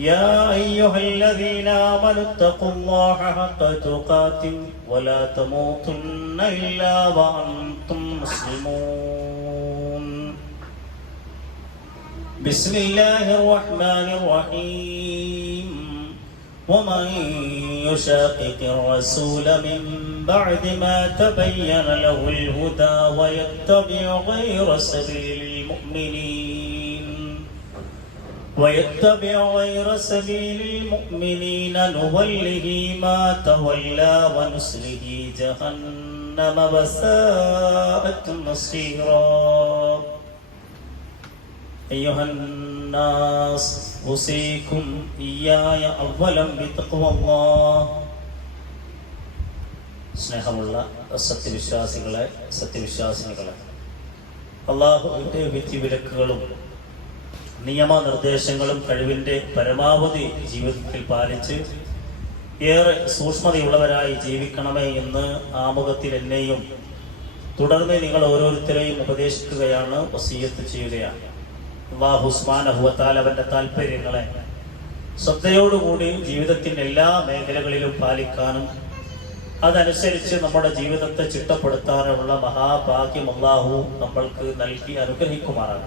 يا أيها الذين آمنوا اتقوا الله حق تقاته ولا تموتن إلا وأنتم مسلمون. بسم الله الرحمن الرحيم. ومن يشاقق الرسول من بعد ما تبين له الهدى ويتبع غير سبيل المؤمنين ويتبع غير سبيل المؤمنين نوله ما تولى ونسله جهنم وساءت مصيرا أيها الناس أوصيكم إياي أولا بتقوى الله സ്നേഹമുള്ള സത്യവിശ്വാസികളെ സത്യവിശ്വാസിനികളെ അള്ളാഹുവിൻ്റെ വിധിവിലക്കുകളും നിയമനിർദ്ദേശങ്ങളും കഴിവിന്റെ പരമാവധി ജീവിതത്തിൽ പാലിച്ച് ഏറെ സൂക്ഷ്മതയുള്ളവരായി ജീവിക്കണമേ എന്ന് ആമുഖത്തിൽ എന്നെയും തുടർന്ന് നിങ്ങൾ ഓരോരുത്തരെയും ഉപദേശിക്കുകയാണ് വസീയത്ത് ചെയ്യുകയാണ്. അള്ളാഹ് ഹുസ്മാൻ അഹുവത്താൽ അവന്റെ താല്പര്യങ്ങളെ ശ്രദ്ധയോടുകൂടി ജീവിതത്തിന്റെ എല്ലാ മേഖലകളിലും പാലിക്കാനും അതനുസരിച്ച് നമ്മുടെ ജീവിതത്തെ ചിട്ടപ്പെടുത്താനുള്ള മഹാഭാഗ്യം അള്ളാഹു നമ്മൾക്ക് നൽകി അനുഗ്രഹിക്കുമാറാണ്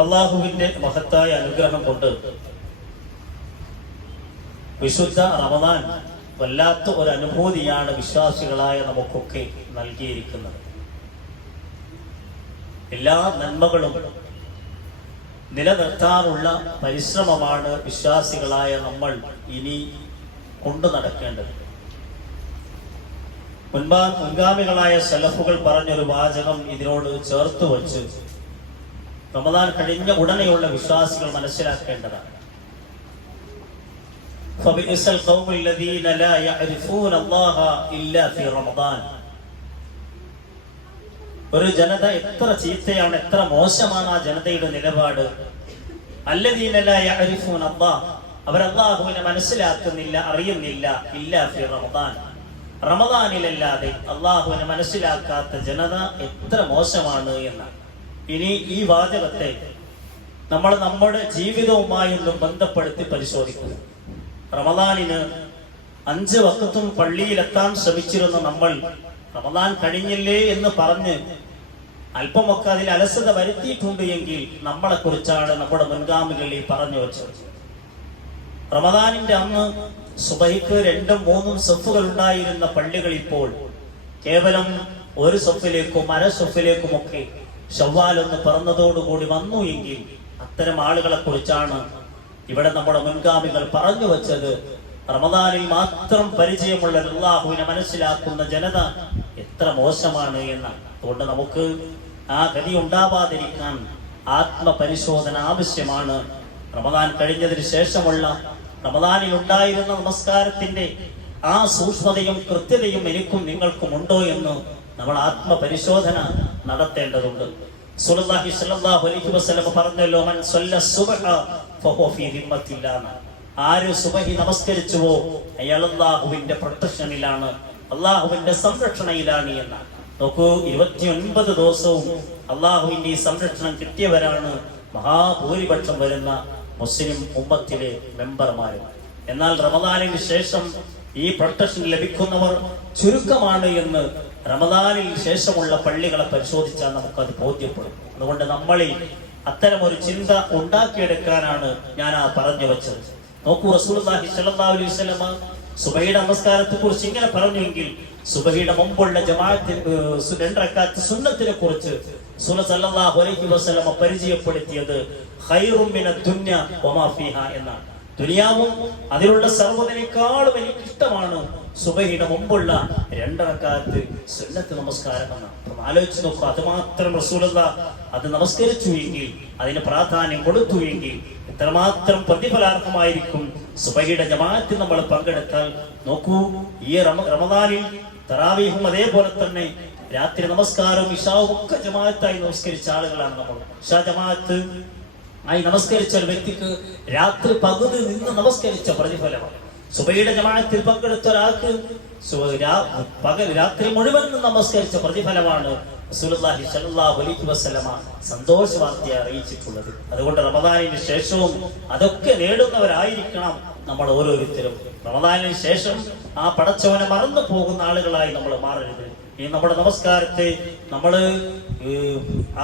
അള്ളാഹുവിന്റെ മഹത്തായ അനുഗ്രഹം കൊണ്ട് വിശുദ്ധ റമദാൻ വല്ലാത്ത ഒരു അനുഭൂതിയാണ് വിശ്വാസികളായ നമുക്കൊക്കെ നൽകിയിരിക്കുന്നത്. എല്ലാ നന്മകളും നിലനിർത്താനുള്ള പരിശ്രമമാണ് വിശ്വാസികളായ നമ്മൾ ഇനി കൊണ്ടു നടക്കേണ്ടത്. മുൻപാ മുൻഗാമികളായ സെലഫുകൾ പറഞ്ഞൊരു വാചകം ഇതിനോട് ചേർത്ത് വച്ച് റമദാൻ കഴിഞ്ഞ ഉടനെയുള്ള വിശ്വാസികൾ മനസ്സിലാക്കേണ്ടതാണ് فبئس القوم الذين لا يعرفون الله إلا في رمضان ഒരു ജനത എത്ര ചീത്തയാണ് എത്ര മോശമാണ് ആ ജനതയുടെ നിലപാട് അല്ലദീനലായ അരിഫൂൻ അള്ളാഹ് അവർ അള്ളാഹുവിനെ മനസ്സിലാക്കുന്നില്ല അറിയുന്നില്ല ഇല്ല ഫി റമദാൻ റമദാനിലല്ലാതെ അള്ളാഹുവിനെ മനസ്സിലാക്കാത്ത ജനത എത്ര മോശമാണ് എന്നാണ് ഇനി ഈ വാചകത്തെ നമ്മൾ നമ്മുടെ ജീവിതവുമായി ഒന്ന് ബന്ധപ്പെടുത്തി പരിശോധിക്കുക റമദാനിന് അഞ്ച് വക്കത്തും പള്ളിയിലെത്താൻ ശ്രമിച്ചിരുന്ന നമ്മൾ റമദാൻ കഴിഞ്ഞില്ലേ എന്ന് പറഞ്ഞ് അല്പമൊക്കെ അതിൽ അലസത വരുത്തിയിട്ടുണ്ട് എങ്കിൽ നമ്മളെ കുറിച്ചാണ് നമ്മുടെ മുൻഗാമികൾ ഈ പറഞ്ഞു വെച്ചത്. റമദാനിന്റെ അന്ന് സുബൈക്ക് രണ്ടും മൂന്നും സൊഫുകൾ ഉണ്ടായിരുന്ന പള്ളികൾ ഇപ്പോൾ കേവലം ഒരു സൊഫിലേക്കും അര സൊഫിലേക്കുമൊക്കെ ഷവ്വാലൊന്ന് പിറന്നതോടുകൂടി വന്നു എങ്കിൽ അത്തരം ആളുകളെ കുറിച്ചാണ് ഇവിടെ നമ്മുടെ മുൻഗാമികൾ പറഞ്ഞു വെച്ചത്. റമദാനിൽ മാത്രം പരിചയമുള്ള അള്ളാഹുവിനെ മനസ്സിലാക്കുന്ന ജനത എത്ര മോശമാണ് എന്ന്. അതുകൊണ്ട് നമുക്ക് ആ ഗതി ഉണ്ടാവാതിരിക്കാൻ ആത്മപരിശോധന ആവശ്യമാണ്. റമദാൻ കഴിഞ്ഞതിന് ശേഷമുള്ള റമദാനിൽ ഉണ്ടായിരുന്ന നമസ്കാരത്തിന്റെ ആ സൂക്ഷ്മതയും കൃത്യതയും എനിക്കും നിങ്ങൾക്കും ഉണ്ടോ എന്ന് നമ്മൾ ആത്മപരിശോധന നടത്തേണ്ടതുണ്ട്. സുലല്ലാഹി സ്വല്ലല്ലാഹു അലൈഹി വസല്ലം പറഞ്ഞല്ലോ മൻ ആര് സുബഹി നമസ്കരിച്ചുവോ അയാൾ അള്ളാഹുവിന്റെ പ്രൊട്ടക്ഷനിലാണ് അള്ളാഹുവിന്റെ സംരക്ഷണയിലാണ് എന്ന്. നോക്കൂ ഇരുപത്തിയൊൻപത് ദിവസവും അള്ളാഹുവിന്റെ സംരക്ഷണം കിട്ടിയവരാണ് മഹാഭൂരിപക്ഷം വരുന്ന മുസ്ലിം ഉമ്മത്തിലെ മെമ്പർമാർ എന്നാൽ റമദാനിന് ശേഷം ഈ പ്രൊട്ടക്ഷൻ ലഭിക്കുന്നവർ ചുരുക്കമാണ് എന്ന് റമദാനിൽ ശേഷമുള്ള പള്ളികളെ പരിശോധിച്ചാൽ നമുക്കത് ബോധ്യപ്പെടും. അതുകൊണ്ട് നമ്മളിൽ അത്തരം ഒരു ചിന്ത ഉണ്ടാക്കിയെടുക്കാനാണ് ഞാൻ ആ പറഞ്ഞു വെച്ചത്. നോക്കൂ അലൈഹി വസല്ലമ സുബഹിയുടെ നമസ്കാരത്തെ കുറിച്ച് ഇങ്ങനെ പറഞ്ഞുവെങ്കിൽ സുബഹിയുടെ മുമ്പുള്ള ജമാഅത്ത് രണ്ടക്കാത്ത സുന്നത്തിനെ കുറിച്ച് അലൈഹി പരിചയപ്പെടുത്തിയത് ദുന്യ എന്നാണ്. ദുനിയാവും അതിലുള്ള സർവതിനേക്കാളും എനിക്ക് ഇഷ്ടമാണ് സുബഹിയുടെ മുമ്പുള്ള രണ്ടറക്കാലത്ത് സുന്നത്ത് നമസ്കാരം എന്ന്. അപ്പം ആലോചിച്ച് നോക്കുക അത് മാത്രം റസൂലല്ല അത് നമസ്കരിച്ചു എങ്കിൽ അതിന് പ്രാധാന്യം കൊടുത്തു എങ്കിൽ എത്രമാത്രം പ്രതിഫലാർഹമായിരിക്കും സുബഹിയുടെ ജമാഅത്തിൽ നമ്മൾ പങ്കെടുത്താൽ. നോക്കൂ ഈ റമ റമദാനിൽ തറാവീഹും അതേപോലെ തന്നെ രാത്രി നമസ്കാരവും ഇഷാവും ഒക്കെ ജമാഅത്തായി നമസ്കരിച്ച ആളുകളാണ് നമ്മൾ. ഇഷാ ജമാഅത്ത് ആയി നമസ്കരിച്ച ഒരു വ്യക്തിക്ക് രാത്രി പകുതി നിന്ന് നമസ്കരിച്ച പ്രതിഫലമാണ്. സുബൈയുടെ ജമാഅത്തിൽ പങ്കെടുത്ത ഒരാൾക്ക് പകൽ രാത്രി മുഴുവൻ നമസ്കരിച്ച പ്രതിഫലമാണ് റസൂലുള്ളാഹി വസല്ലമ സന്തോഷ വാർത്തയെ അറിയിച്ചിട്ടുള്ളത്. അതുകൊണ്ട് റമദാനിന് ശേഷവും അതൊക്കെ നേടുന്നവരായിരിക്കണം നമ്മൾ ഓരോരുത്തരും. റമദാനിന് ശേഷം ആ പടച്ചവനെ മറന്നു പോകുന്ന ആളുകളായി നമ്മൾ മാറരുത്. ഈ നമ്മുടെ നമസ്കാരത്തെ നമ്മൾ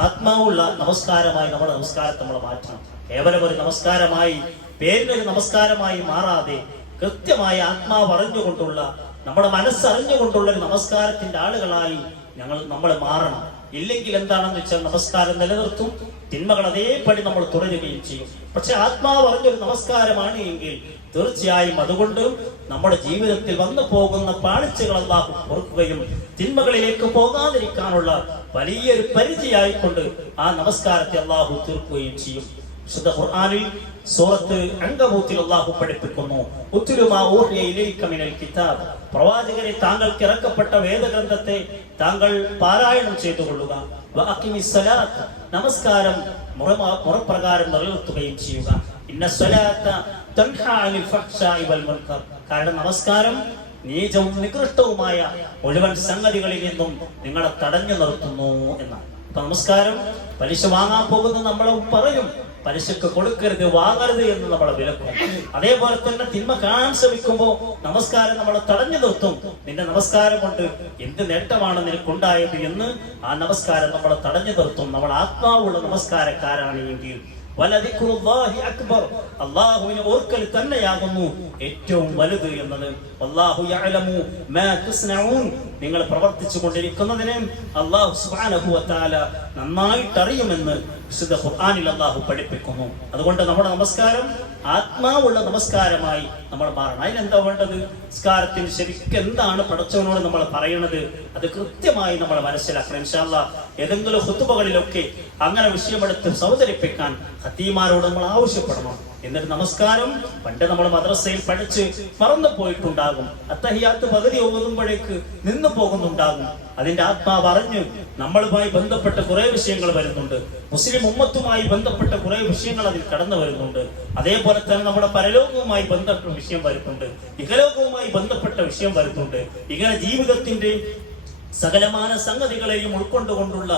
ആത്മാവുള്ള നമസ്കാരമായി നമ്മുടെ നമസ്കാരത്തെ നമ്മൾ മാറ്റണം. കേവലം ഒരു നമസ്കാരമായി പേരിനൊരു നമസ്കാരമായി മാറാതെ കൃത്യമായി ആത്മാവ് അറിഞ്ഞുകൊണ്ടുള്ള നമ്മുടെ മനസ്സറിഞ്ഞുകൊണ്ടുള്ള ഒരു നമസ്കാരത്തിന്റെ ആളുകളായി ഞങ്ങൾ നമ്മൾ മാറണം. ഇല്ലെങ്കിൽ എന്താണെന്ന് വെച്ചാൽ നമസ്കാരം നിലനിർത്തും തിന്മകൾ അതേപടി നമ്മൾ തുടരുകയും ചെയ്യും. പക്ഷെ ആത്മാവ് അറിഞ്ഞൊരു നമസ്കാരമാണ് എങ്കിൽ തീർച്ചയായും അതുകൊണ്ട് നമ്മുടെ ജീവിതത്തിൽ വന്നു പോകുന്ന പാളിച്ചകൾ അള്ളാഹു പൊറുക്കുകയും തിന്മകളിലേക്ക് പോകാതിരിക്കാനുള്ള വലിയൊരു പരിധിയായിക്കൊണ്ട് ആ നമസ്കാരത്തെ അള്ളാഹു തീർക്കുകയും ചെയ്യും. വിശുദ്ധ ഖുർആനിൽ സൂറത്ത് അങ്കബൂത്തിൽ അള്ളാഹു പഠിപ്പിക്കുന്നു. ഉത്തുലുമാ ഊഹിയ ഇലൈക മിനൽ കിതാബ്. പ്രവാചകരെ താങ്കൾക്ക് ഇറക്കപ്പെട്ട വേദഗ്രന്ഥത്തെ താങ്കൾ പാരായണം ചെയ്തു കൊള്ളുക നമസ്കാരം മുറപ്രകാരം നിലനിർത്തുകയും ചെയ്യുക. ഇന്ന സ്വലാത്ത കാരണം നമസ്കാരം നീചവും നികൃഷ്ടവുമായ മുഴുവൻ സംഗതികളിൽ നിന്നും നിങ്ങളെ തടഞ്ഞു നിർത്തുന്നു എന്നാണ്. അപ്പൊ നമസ്കാരം പലിശ വാങ്ങാൻ പോകുന്ന നമ്മളെ പറയും. പലിശക്ക് കൊടുക്കരുത് വാങ്ങരുത് എന്ന് നമ്മളെ വിലക്കും. അതേപോലെ തന്നെ തിന്മ കാണാൻ ശ്രമിക്കുമ്പോൾ നമസ്കാരം നമ്മളെ തടഞ്ഞു നിർത്തും. നിന്റെ നമസ്കാരം കൊണ്ട് എന്ത് നേട്ടമാണ് നിനക്കുണ്ടായത് എന്ന് ആ നമസ്കാരം നമ്മളെ തടഞ്ഞു നിർത്തും. നമ്മൾ ആത്മാവുള്ള നമസ്കാരക്കാരാണ് എങ്കിൽ. അക്ബർ. ഓർക്കൽ തന്നെയാകുന്നു ഏറ്റവും വലുത് എന്നത്. തസ്നഊൻ. നിങ്ങൾ പ്രവർത്തിച്ചു കൊണ്ടിരിക്കുന്നതിനെ അള്ളാഹു സുബ്ഹാനഹു വതആല നന്നായിട്ട് അറിയുമെന്ന് വിശുദ്ധ ഖുർആാനിൽ അള്ളാഹു പഠിപ്പിക്കുന്നു. അതുകൊണ്ട് നമ്മുടെ നമസ്കാരം ആത്മാവുള്ള നമസ്കാരമായി നമ്മൾ മാറണം അതിനെന്താ വേണ്ടത്? നമസ്കാരത്തിന് ശരിക്കും എന്താണ് പടച്ചവനോട് നമ്മൾ പറയുന്നത് അത് കൃത്യമായി നമ്മൾ മനസ്സിലാക്കണം. ഇൻഷാല്ല ഏതെങ്കിലും ഹുത്തുബകളിലൊക്കെ അങ്ങനെ വിഷയമെടുത്ത് സൗതരിപ്പിക്കാൻ ഹത്തീമാരോട് നമ്മൾ ആവശ്യപ്പെടണം. എന്നിട്ട് നമസ്കാരം പണ്ട് നമ്മൾ മദ്രസയിൽ പഠിച്ച് മറന്നു പോയിട്ടുണ്ടാകും. അത്തഹിയാത്ത് പകുതി ഓതുമ്പോഴേക്ക് നിന്നു പോകുന്നുണ്ടാകും. അതിന്റെ ആത്മാവ് അറിഞ്ഞ് നമ്മളുമായി ബന്ധപ്പെട്ട കുറെ വിഷയങ്ങൾ വരുന്നുണ്ട്. മുസ്ലിം ഉമ്മത്തുമായി ബന്ധപ്പെട്ട കുറെ വിഷയങ്ങൾ അതിൽ കടന്നു വരുന്നുണ്ട്. അതേപോലെ തന്നെ നമ്മുടെ പരലോകവുമായി ബന്ധപ്പെട്ട വിഷയം വരുന്നുണ്ട് ഇഹലോകവുമായി ബന്ധപ്പെട്ട വിഷയം വരുന്നുണ്ട് ഇങ്ങനെ ജീവിതത്തിന്റെ സകലമാന സംഗതികളെയും ഉൾക്കൊണ്ടുകൊണ്ടുള്ള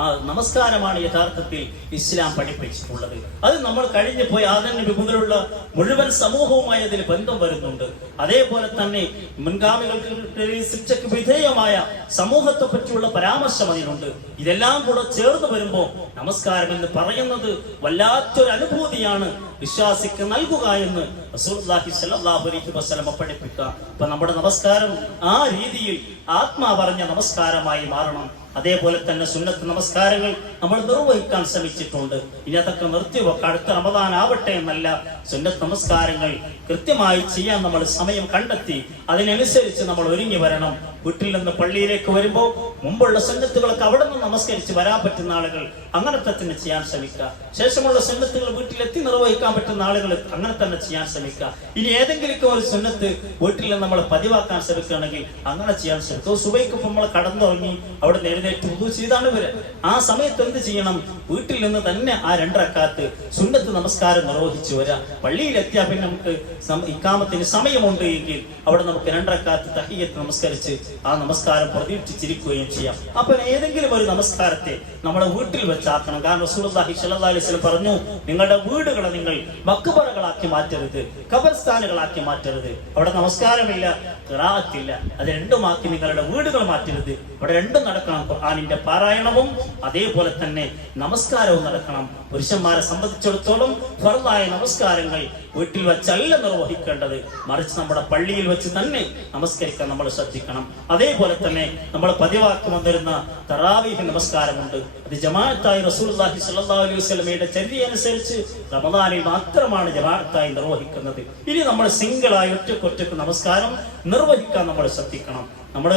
ആ നമസ്കാരമാണ് യഥാർത്ഥത്തിൽ ഇസ്ലാം പഠിപ്പിച്ചിട്ടുള്ളത്. അത് നമ്മൾ കഴിഞ്ഞു പോയി ആദന്യ മുതലുള്ള മുഴുവൻ സമൂഹവുമായി അതിൽ ബന്ധം വരുന്നുണ്ട്. അതേപോലെ തന്നെ മുൻഗാമികൾക്ക് ശിക്ഷയ്ക്ക് വിധേയമായ സമൂഹത്തെ പറ്റിയുള്ള പരാമർശം അതിനുണ്ട് ഇതെല്ലാം കൂടെ ചേർന്ന് വരുമ്പോൾ നമസ്കാരം എന്ന് പറയുന്നത് വല്ലാത്തൊരു അനുഭൂതിയാണ് വിശ്വാസിക്ക് നൽകുക എന്ന് അലൈഹി പഠിപ്പിക്കുക. അപ്പൊ നമ്മുടെ നമസ്കാരം ആ രീതിയിൽ ആത്മാ പറഞ്ഞ നമസ്കാരമായി മാറണം. അതേപോലെ തന്നെ സുന്നത്ത് നമസ്കാരങ്ങൾ നമ്മൾ നിർവഹിക്കാൻ ശ്രമിച്ചിട്ടുണ്ട്. ഇനി അതൊക്കെ നിർത്തിവെക്ക അടുത്ത റമദാൻ ആവട്ടെ എന്നല്ല സുന്നത്ത് നമസ്കാരങ്ങൾ കൃത്യമായി ചെയ്യാൻ നമ്മൾ സമയം കണ്ടെത്തി. അതിനനുസരിച്ച് നമ്മൾ ഒരുങ്ങി വരണം. വീട്ടിൽ നിന്ന് പള്ളിയിലേക്ക് വരുമ്പോൾ മുമ്പുള്ള സുന്നത്തുകളൊക്കെ അവിടെ നിന്ന് നമസ്കരിച്ച് വരാൻ പറ്റുന്ന ആളുകൾ അങ്ങനത്തെ തന്നെ ചെയ്യാൻ ശ്രമിക്കുക. ശേഷമുള്ള സുന്നത്തുകൾ വീട്ടിലെത്തി നിർവഹിക്കാൻ പറ്റുന്ന ആളുകൾ അങ്ങനെ തന്നെ ചെയ്യാൻ ശ്രമിക്കുക. ഇനി ഏതെങ്കിലും ഒരു സുന്നത്ത് വീട്ടിൽ നമ്മൾ പതിവാക്കാൻ ശ്രമിക്കുകയാണെങ്കിൽ അങ്ങനെ ചെയ്യാൻ ശ്രമിക്കുക. സുബൈക്കൊപ്പം നമ്മൾ കടന്നുറങ്ങി അവിടെ നിന്ന് എഴുന്നേറ്റ് ഉദു ചെയ്താണ് ഇവർ. ആ സമയത്ത് എന്ത് ചെയ്യണം? വീട്ടിൽ നിന്ന് തന്നെ ആ രണ്ടരക്കാത്ത് സുന്നത്ത് നമസ്കാരം നിർവഹിച്ചു വരാം. പള്ളിയിലെത്തിയാൽ പിന്നെ നമുക്ക് ഇക്കാമത്തിന് സമയമുണ്ട് എങ്കിൽ അവിടെ നമുക്ക് രണ്ടരക്കാത്ത് തഹിയത്ത് നമസ്കരിച്ച് ആ നമസ്കാരം പ്രതീക്ഷിച്ചിരിക്കുകയും ചെയ്യാം. അപ്പൊ ഏതെങ്കിലും ഒരു നമസ്കാരത്തെ നമ്മുടെ വീട്ടിൽ വെച്ചാക്കണം. കാരണം അലൈഹി വസല്ലം പറഞ്ഞു നിങ്ങളുടെ വീടുകളെ നിങ്ങൾ മക്കുപറകളാക്കി മാറ്റരുത്. കബർസ്ഥാനുകളാക്കി മാറ്റരുത്. അവിടെ നമസ്കാരമില്ല ഖിറാഅത്തില്ല അത് രണ്ടുമാക്കി നിങ്ങളുടെ വീടുകൾ മാറ്റരുത്. അവിടെ രണ്ടും നടക്കണം. ഖുർആനിന്റെ പാരായണവും അതേപോലെ തന്നെ നമസ്കാരവും നടക്കണം പുരുഷന്മാരെ സംബന്ധിച്ചിടത്തോളം ഫർദായ നമസ്കാരങ്ങൾ വീട്ടിൽ വെച്ചല്ല നിർവഹിക്കേണ്ടത്. മറിച്ച് നമ്മുടെ പള്ളിയിൽ വെച്ച് തന്നെ നമസ്കരിക്കാൻ നമ്മൾ ശ്രദ്ധിക്കണം. അതേപോലെ തന്നെ നമ്മൾ പതിവാക്കി വന്നിരുന്ന തറാവീഹ് നമസ്കാരമുണ്ട്. അത് ജമാഅത്തായി റസൂലുള്ളാഹി സ്വല്ലല്ലാഹു അലൈഹി വസല്ലമയുടെ ചര്യ അനുസരിച്ച് റമദാനിൽ മാത്രമാണ് ജമാഅത്തായി നിർവഹിക്കുന്നത്. ഇനി നമ്മൾ സിംഗിളായി ഒറ്റക്കൊറ്റക്ക് നമസ്കാരം നിർവഹിക്കാൻ നമ്മൾ ശ്രദ്ധിക്കണം. നമ്മൾ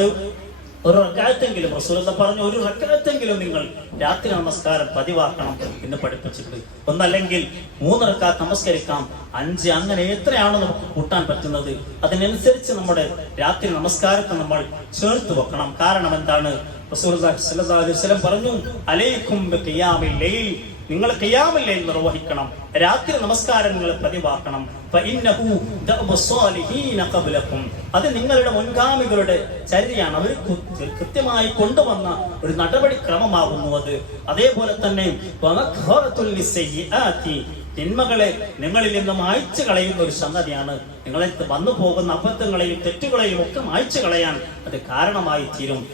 ഒരു റക്കായത്തെങ്കിലും റസൂലത പറഞ്ഞു ഒരു റക്കായത്തെങ്കിലും നിങ്ങൾ രാത്രി നമസ്കാരം പതിവാക്കണം എന്ന് പഠിപ്പിച്ചിട്ടുണ്ട് ഒന്നല്ലെങ്കിൽ മൂന്ന് റക്കാത്ത് നമസ്കരിക്കാം. അഞ്ച് അങ്ങനെ എത്രയാണ് നമുക്ക് കൂട്ടാൻ പറ്റുന്നത് അതിനനുസരിച്ച് നമ്മുടെ രാത്രി നമസ്കാരത്തെ നമ്മൾ ചേർത്ത് വെക്കണം. കാരണം എന്താണ്? വസല്ലം പറഞ്ഞു അലൈക്കും നിങ്ങൾ കയ്യാമല്ലേ നിർവഹിക്കണം രാത്രി നമസ്കാരം നിങ്ങൾ പതിവാക്കണം. അത് നിങ്ങളുടെ മുൻഗാമികളുടെ ചര്യയാണ് അവർ കൃത്യമായി കൊണ്ടുവന്ന ഒരു നടപടിക്രമമാകുന്നു അത് അതേപോലെ തന്നെ. തിന്മകളെ നിങ്ങളിൽ നിന്ന് മായ്ച്ചു കളയുന്ന ഒരു സംഗതിയാണ്. നിങ്ങളെ വന്നു പോകുന്ന അബദ്ധങ്ങളെയും തെറ്റുകളെയും ഒക്കെ മായ്ച്ചു കളയാൻ അത് കാരണമായി തീരും.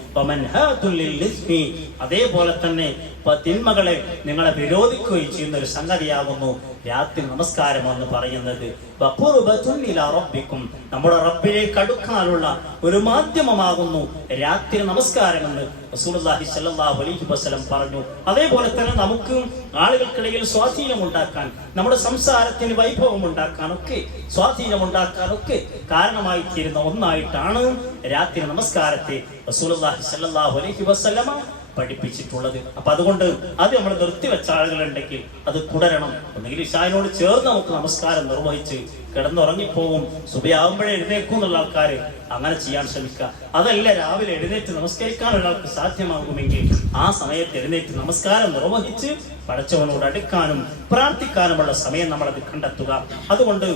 അതേപോലെ തന്നെ തിന്മകളെ നിങ്ങളെ വിരോധിക്കുകയും ചെയ്യുന്ന ഒരു സംഗതിയാകുന്നു. രാത്രി നമസ്കാരം എന്ന് പറയുന്നത്. നമ്മുടെ റബ്ബിലേക്ക് അടുക്കാനുള്ള ഒരു മാധ്യമമാകുന്നു രാത്രി നമസ്കാരം എന്ന് അലൈഹി പറഞ്ഞു അതേപോലെ തന്നെ നമുക്ക് ആളുകൾക്കിടയിൽ സ്വാധീനം ഉണ്ടാക്കാൻ നമ്മുടെ സംസാരത്തിന് വൈഭവം ഉണ്ടാക്കാനൊക്കെ സ്വാധീനം ഉണ്ടാക്കാനൊക്കെ കാരണമായി തീരുന്ന ഒന്നായിട്ടാണ് രാത്രി നമസ്കാരത്തെ അലൈഹി പഠിപ്പിച്ചിട്ടുള്ളത്. അപ്പൊ അതുകൊണ്ട് അത് നമ്മൾ നിർത്തിവെച്ച ആളുകളുണ്ടെങ്കിൽ അത് തുടരണം. ഒന്നെങ്കിൽ ഇഷായനോട് ചേർന്ന് നമുക്ക് നമസ്കാരം നിർവഹിച്ച് കിടന്നുറങ്ങിപ്പോവും. സുബയാവുമ്പോഴേ എഴുന്നേക്കും എന്നുള്ള ആൾക്കാർ അങ്ങനെ ചെയ്യാൻ ശ്രമിക്കുക. അതല്ല രാവിലെ എഴുന്നേറ്റ് നമസ്കരിക്കാൻ ഒരാൾക്ക് സാധ്യമാകുമെങ്കിൽ ആ സമയത്ത് എഴുന്നേറ്റ് നമസ്കാരം നിർവഹിച്ച് പടച്ചവനോട് അടുക്കാനും പ്രാർത്ഥിക്കാനുമുള്ള സമയം നമ്മൾ അത് കണ്ടെത്തുക. അതുകൊണ്ട്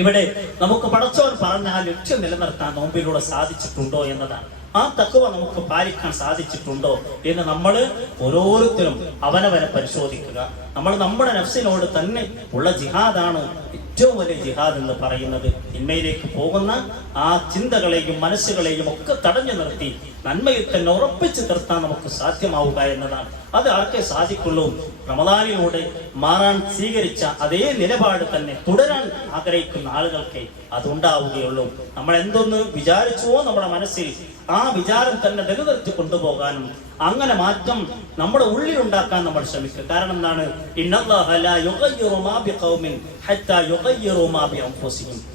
ഇവിടെ നമുക്ക് പടച്ചവൻ പറഞ്ഞ ആ ലക്ഷ്യം നിലനിർത്താൻ നോമ്പിലൂടെ സാധിച്ചിട്ടുണ്ടോ എന്നതാണ്. ആ തക്കവ നമുക്ക് പാലിക്കാൻ സാധിച്ചിട്ടുണ്ടോ എന്ന് നമ്മൾ ഓരോരുത്തരും അവനവനെ പരിശോധിക്കുക. നമ്മൾ നമ്മുടെ നഫ്സിനോട് തന്നെ ഉള്ള ജിഹാദാണ് ഏറ്റവും വലിയ ജിഹാദ് എന്ന് പറയുന്നത്. തിന്മയിലേക്ക് പോകുന്ന ആ ചിന്തകളെയും മനസ്സുകളെയും ഒക്കെ തടഞ്ഞു നിർത്തി നന്മയിൽ തന്നെ ഉറപ്പിച്ചു നിർത്താൻ നമുക്ക് സാധ്യമാവുക എന്നതാണ്. അത് ആർക്കേ സാധിക്കുള്ളൂ? റമദാനിലൂടെ മാറാൻ സ്വീകരിച്ച അതേ നിലപാട് തന്നെ തുടരാൻ ആഗ്രഹിക്കുന്ന ആളുകൾക്ക് അതുണ്ടാവുകയുള്ളൂ. നമ്മൾ എന്തൊന്ന് വിചാരിച്ചുവോ നമ്മുടെ മനസ്സിൽ ആ വിചാരം തന്നെ നിലനിർത്തി കൊണ്ടുപോകാനും അങ്ങനെ മാറ്റം നമ്മുടെ ഉള്ളിൽ ഉണ്ടാക്കാൻ നമ്മൾ ശ്രമിക്കുക. കാരണം എന്താണ്.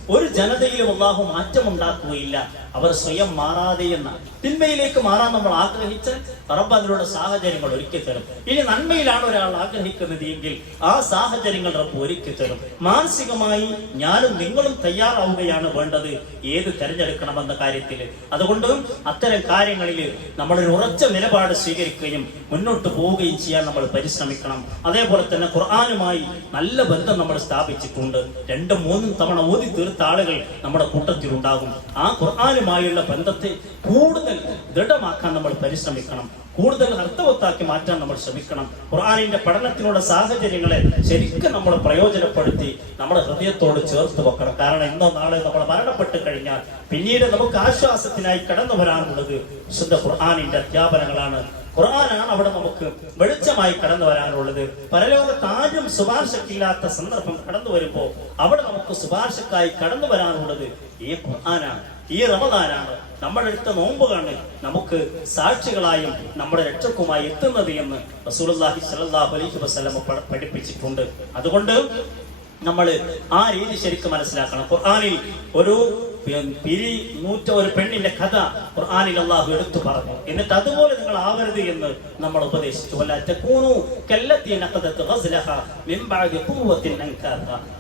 ഒരു ജനതയിലും അള്ളാഹു മാറ്റം ഉണ്ടാക്കുകയില്ല അവർ സ്വയം മാറാതെ എന്ന. തിന്മയിലേക്ക് മാറാൻ നമ്മൾ ആഗ്രഹിച്ച് റബ്ബ് അതിനുള്ള സാഹചര്യങ്ങൾ ഒരുക്കി തരും. ഇനി നന്മയിലാണ് ഒരാൾ ആഗ്രഹിക്കുന്നത് എങ്കിൽ ആ സാഹചര്യങ്ങൾ റബ്ബ് ഒരുക്കി തരും. മാനസികമായി ഞാനും നിങ്ങളും തയ്യാറാവുകയാണ് വേണ്ടത്. ഏത് തെരഞ്ഞെടുക്കണമെന്ന കാര്യത്തിൽ. അതുകൊണ്ട് അത്തരം കാര്യങ്ങളിൽ നമ്മളൊരു ഉറച്ച നിലപാട് സ്വീകരിക്കുകയും മുന്നോട്ട് പോവുകയും ചെയ്യാൻ നമ്മൾ പരിശ്രമിക്കണം. അതേപോലെ തന്നെ ഖുർആാനുമായി നല്ല ബന്ധം നമ്മൾ സ്ഥാപിച്ചിട്ടുണ്ട്. രണ്ട് മൂന്നും തവണ ഓതി തീർത്ത ആളുകൾ നമ്മുടെ കൂട്ടത്തിലുണ്ടാകും. ആ ഖുർആാനുമായുള്ള ബന്ധത്തെ കൂടുതൽ ദൃഢമാക്കാൻ നമ്മൾ പരിശ്രമിക്കണം. കൂടുതൽ അർത്ഥവത്താക്കി മാറ്റാൻ നമ്മൾ ശ്രമിക്കണം. ഖുർആാനിന്റെ പഠനത്തിനുള്ള സാഹചര്യങ്ങളെ ശരിക്കും നമ്മൾ പ്രയോജനപ്പെടുത്തി നമ്മുടെ ഹൃദയത്തോട് ചേർത്ത് വെക്കണം. കാരണം ഇന്നോ നാളെ നമ്മൾ മരണപ്പെട്ടു കഴിഞ്ഞാൽ പിന്നീട് നമുക്ക് ആശ്വാസത്തിനായി കടന്നു വരാനുള്ളത് വിശുദ്ധ ഖുർആാനിന്റെ അധ്യാപനങ്ങളാണ്. ഖുർആനാണ് അവിടെ നമുക്ക് വെളിച്ചമായി കടന്നു വരാനുള്ളത്. പരലോകത്ത് ആരും ശുപാർശക്കില്ലാത്ത സന്ദർഭം കടന്നു വരുമ്പോൾ അവിടെ നമുക്ക് ശുപാർശക്കായി കടന്നു വരാനുള്ളത് ഈ ഖുർആനാണ് ഈ റമദാനാണ്. നമ്മുടെ അടുത്ത നോമ്പുകളാണ് നമുക്ക് സാക്ഷികളായും നമ്മുടെ രക്ഷക്കുമായി എത്തുന്നത് എന്ന് റസൂലി സലാഹു അലൈഹി വസ്ലമ പഠിപ്പിച്ചിട്ടുണ്ട്. അതുകൊണ്ട് നമ്മൾ ആ രീതി ശരിക്കും മനസ്സിലാക്കണം. ഖുർആാനിൽ ഒരു പി- പിരി നൂറ്റ ഒരു പെണ്ണിന്റെ കഥ ഖുർആാനിൽ അള്ളാഹു എടുത്തു പറഞ്ഞു. എന്നിട്ട് അതുപോലെ നിങ്ങൾ ആവരുത് എന്ന് നമ്മൾ ഉപദേശിച്ചു.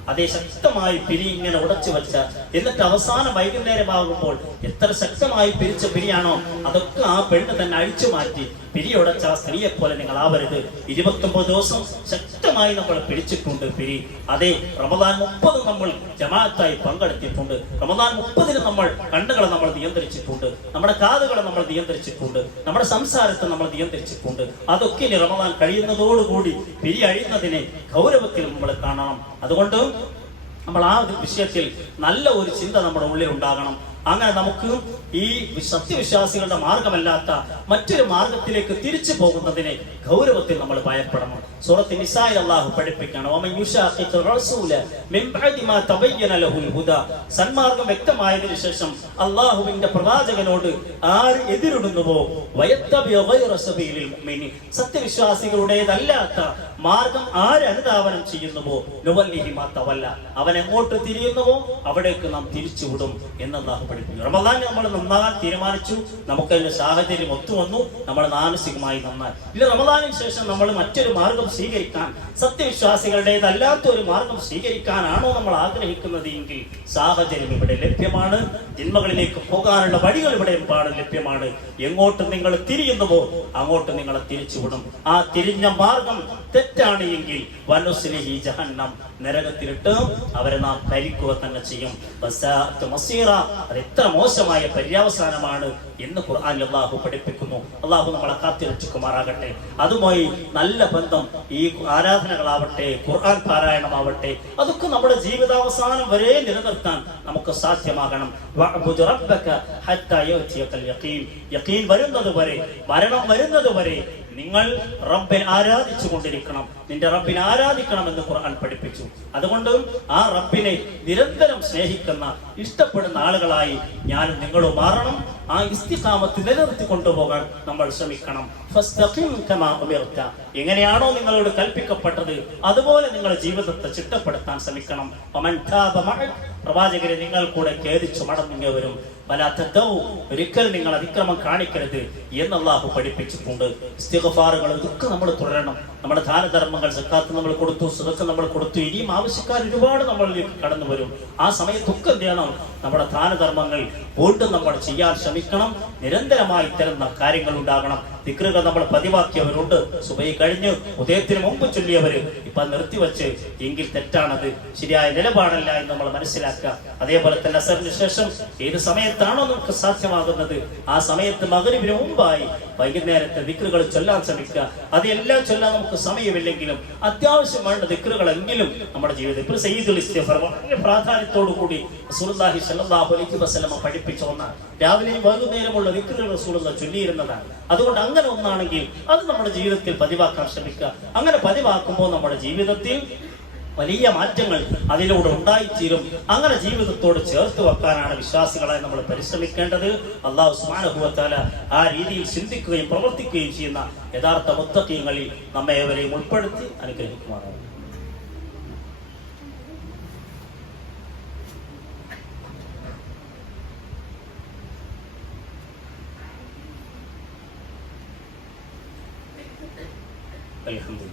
അതേ ശക്തമായി പിരി ഇങ്ങനെ ഉടച്ചു വെച്ച. എന്നിട്ട് അവസാനം വൈകുന്നേരമാകുമ്പോൾ എത്ര ശക്തമായി പിരിച്ച പിരിയാണോ? അതൊക്കെ ആ പെണ്ണ് തന്നെ അഴിച്ചു മാറ്റി. പിരിയുടച്ച ആ സ്ത്രീയെ പോലെ നിങ്ങൾ ആവരുത് ഇരുപത്തൊമ്പത് ദിവസം ശക്തമായി നമ്മൾ പിടിച്ചിട്ടുണ്ട് പിരി. അതെ റമദാൻ മുപ്പത് നമ്മൾ ജമാഅത്തായി പങ്കെടുത്തിട്ടുണ്ട്. റമദാൻ മുപ്പതിന് നമ്മൾ കണ്ണുകളെ നമ്മൾ നിയന്ത്രിച്ചിട്ടുണ്ട്. നമ്മുടെ കാതുകളെ നമ്മൾ നിയന്ത്രിച്ചിട്ടുണ്ട്. നമ്മുടെ സംസാരത്തെ നമ്മൾ നിയന്ത്രിച്ചിട്ടുണ്ട്. അതൊക്കെ ഇനി റമദാൻ കഴിയുന്നതോടുകൂടി പിരി അഴിയുന്നതിനെ ഗൗരവത്തിൽ നമ്മൾ കാണണം. അതുകൊണ്ട് നമ്മൾ ആ വിഷയത്തിൽ നല്ല ഒരു ചിന്ത നമ്മുടെ ഉള്ളിൽ ഉണ്ടാകണം അങ്ങനെ നമുക്ക് ഈ സത്യവിശ്വാസികളുടെ മാർഗമല്ലാത്ത മറ്റൊരു മാർഗത്തിലേക്ക് തിരിച്ചു പോകുന്നതിനെ ഗൗരവത്തിൽ നമ്മൾ ഭയപ്പെടണം. സൂറത്ത് നിസായി അള്ളാഹു പഠിപ്പിക്കണം. സന്മാർഗം വ്യക്തമായതിനു ശേഷം അള്ളാഹുവിന്റെ പ്രവാചകനോട് ആര് എതിരിടുന്നുവോ. സത്യവിശ്വാസികളുടേതല്ലാത്ത മാർഗം ആര് അനുധാവനം ചെയ്യുന്നുവോ? അവൻ എങ്ങോട്ട് തിരിയുന്നുവോ? അവിടേക്ക് നാം തിരിച്ചുവിടും എന്ന് പഠിപ്പിക്കുന്നു റമദാൻ നമ്മൾ നന്നാകാൻ തീരുമാനിച്ചു. നമുക്ക് അതിന്റെ സാഹചര്യം ഒത്തുവന്നു. നമ്മൾ മാനസികമായി നന്നായി. ഇല്ല റമദാനിന് ശേഷം നമ്മൾ മറ്റൊരു മാർഗം സ്വീകരിക്കാൻ സത്യവിശ്വാസികളുടേതല്ലാത്ത ഒരു മാർഗം സ്വീകരിക്കാനാണോ നമ്മൾ ആഗ്രഹിക്കുന്നത് എങ്കിൽ സാഹചര്യം ഇവിടെ ലഭ്യമാണ്. തിന്മകളിലേക്ക് പോകാനുള്ള വഴികൾ ഇവിടെ എമ്പാടും ലഭ്യമാണ്. എങ്ങോട്ട് നിങ്ങൾ തിരിയുന്നുവോ അങ്ങോട്ട് നിങ്ങളെ തിരിച്ചുവിടും. ആ തിരിഞ്ഞ മാർഗം തെറ്റാണ് എങ്കിൽ വനുസ്ലിഹി ജഹന്നം നരകത്തിലിട്ട് അവരെ നാം കരിക്കുക തന്നെ ചെയ്യും. എത്ര മോശമായ പര്യാവസാനമാണ് എന്ന് ഖുർആൻ അള്ളാഹു പഠിപ്പിക്കുന്നു. അള്ളാഹു നമ്മളെ കാത്തിരക്ഷിക്കുമാറാകട്ടെ. അതുമായി നല്ല ബന്ധം ഈ ആരാധനകളാവട്ടെ ഖുർആൻ പാരായണമാവട്ടെ അതൊക്കെ നമ്മുടെ ജീവിതാവസാനം വരെ നിലനിർത്താൻ നമുക്ക് സാധ്യമാകണം. യഖീൻ വരുന്നത് വരെ മരണം വരുന്നത് വരെ നിങ്ങൾ റബ്ബെ ആരാധിച്ചു കൊണ്ടിരിക്കണം നിന്റെ റബ്ബിനെ ആരാധിക്കണം എന്ന് ഖുർആൻ പഠിപ്പിച്ചു അതുകൊണ്ട് ആ റബ്ബിനെ നിരന്തരം സ്നേഹിക്കുന്ന ഇഷ്ടപ്പെടുന്ന ആളുകളായി ഞാൻ നിങ്ങളും മാറണം ആ ഇസ്തിഖാമത്ത് നിലനിർത്തി കൊണ്ടുപോകാൻ നമ്മൾ ശ്രമിക്കണം. എങ്ങനെയാണോ നിങ്ങളോട് കൽപ്പിക്കപ്പെട്ടത് അതുപോലെ നിങ്ങളുടെ ജീവിതത്തെ ചിട്ടപ്പെടുത്താൻ ശ്രമിക്കണം. പ്രവാചകരെ നിങ്ങൾ കൂടെ ഖേദിച്ചു മടങ്ങിയവരും. ഒരിക്കലും നിങ്ങൾ അതിക്രമം കാണിക്കരുത് എന്ന് അള്ളാഹു പഠിപ്പിച്ചിട്ടുണ്ട്. ഇസ്തിഗ്ഫാറുകൾ ഇതൊക്കെ നമ്മൾ തുടരണം. നമ്മുടെ ദാനധർമ്മങ്ങൾ സക്കാത്ത് നമ്മൾ കൊടുത്തു സുഖത്ത് നമ്മൾ കൊടുത്തു ഇനിയും ആവശ്യക്കാർ ഒരുപാട് നമ്മളിലേക്ക് കടന്നു വരും. ആ സമയത്തൊക്കെ ചെയ്യണം? നമ്മുടെ ദാനധർമ്മങ്ങൾ വീണ്ടും നമ്മൾ ചെയ്യാൻ ശ്രമിക്കണം. നിരന്തരമായി ഇത്തരം കാര്യങ്ങൾ ഉണ്ടാകണം. ദിക്റുകൾ നമ്മൾ പതിവാക്കിയവരുണ്ട്. സുബൈ കഴിഞ്ഞ് ഉദയത്തിന് മുമ്പ് ചൊല്ലിയവര് ഇപ്പൊ നിർത്തിവെച്ച് എങ്കിൽ തെറ്റാണത്. ശരിയായ നിലപാടല്ല എന്ന് നമ്മൾ മനസ്സിലാക്കുക. അതേപോലെ തന്നെ അസറിന് ശേഷം ഏത് സമയത്താണോ നമുക്ക് സാധ്യമാകുന്നത്. ആ സമയത്ത് മകനുവിന് മുമ്പായി വൈകുന്നേരത്തെ ദിക്കറുകൾ ചൊല്ലാൻ ശ്രമിക്കുക. അതെല്ലാം ചൊല്ലാൻ നമുക്ക് സമയമില്ലെങ്കിലും അത്യാവശ്യം വേണ്ട ദിക്റുകളെങ്കിലും നമ്മുടെ ജീവിതത്തിൽ. വളരെ പ്രാധാന്യത്തോടു കൂടി റസൂലുള്ളാഹി സ്വല്ലല്ലാഹു അലൈഹി വസല്ലമ പഠിപ്പിച്ച ഒന്നാണ്. രാവിലെയും വൈകുന്നേരമുള്ള ദിക്കറുകൾ റസൂലുള്ള ചൊല്ലിയിരുന്നതാണ്. അതുകൊണ്ട് അങ്ങനെ ഒന്നാണെങ്കിൽ അത് നമ്മുടെ ജീവിതത്തിൽ പതിവാക്കാൻ ശ്രമിക്കുക. അങ്ങനെ പതിവാക്കുമ്പോൾ നമ്മുടെ ജീവിതത്തിൽ വലിയ മാറ്റങ്ങൾ അതിലൂടെ ഉണ്ടായിത്തീരും അങ്ങനെ ജീവിതത്തോട് ചേർത്ത് വെക്കാനാണ് വിശ്വാസികളായി നമ്മൾ പരിശ്രമിക്കേണ്ടത് അള്ളാഹു സുമാനുഭവത്താല ആ രീതിയിൽ ചിന്തിക്കുകയും പ്രവർത്തിക്കുകയും ചെയ്യുന്ന യഥാർത്ഥ മുത്തക്കീങ്ങളിൽ നമ്മെ ഏവരെയും ഉൾപ്പെടുത്തി അനുഗ്രഹിക്കുമാറാണ് الحمد لله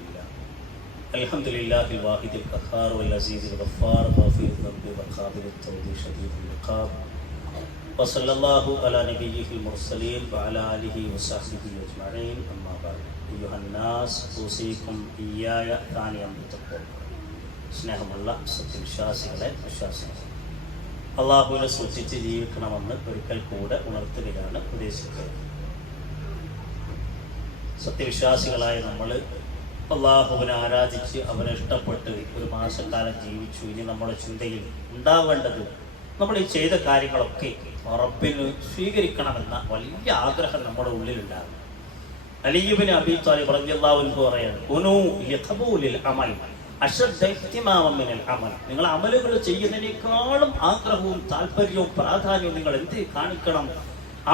الحمد لله الواحد القهار والعزيز الغفار غافر الذنب والقابل التوب شديد العقاب وصلى الله على نبيه المرسلين وعلى اله وصحبه اجمعين اما بعد ايها الناس اوصيكم اياي ثانيا بتقوى സ്നേഹമുള്ള സത്യവിശ്വാസികളെ വിശ്വാസികളെ അള്ളാഹുവിനെ സൂക്ഷിച്ച് ജീവിക്കണമെന്ന് ഒരിക്കൽ കൂടെ ഉണർത്തുകയാണ് ഉദ്ദേശിക്കുന്നത് സത്യവിശ്വാസികളായ നമ്മൾ അള്ളാഹുവിനെ ആരാധിച്ച് അവനെ ഇഷ്ടപ്പെട്ട് ഒരു മാസക്കാലം ജീവിച്ചു. ഇനി നമ്മുടെ ചിന്തയിൽ ഉണ്ടാവേണ്ടത് നമ്മൾ ഈ ചെയ്ത കാര്യങ്ങളൊക്കെ ഉറപ്പിന് സ്വീകരിക്കണമെന്ന വലിയ ആഗ്രഹം നമ്മുടെ ഉള്ളിലുണ്ടാകും. അലിയുബിന് അബി താലിബ് ലിഖബൂലിൽ അമൽ നിങ്ങൾ അമലുകൾ ചെയ്യുന്നതിനേക്കാളും ആഗ്രഹവും താല്പര്യവും പ്രാധാന്യവും നിങ്ങൾ എന്ത് കാണിക്കണം?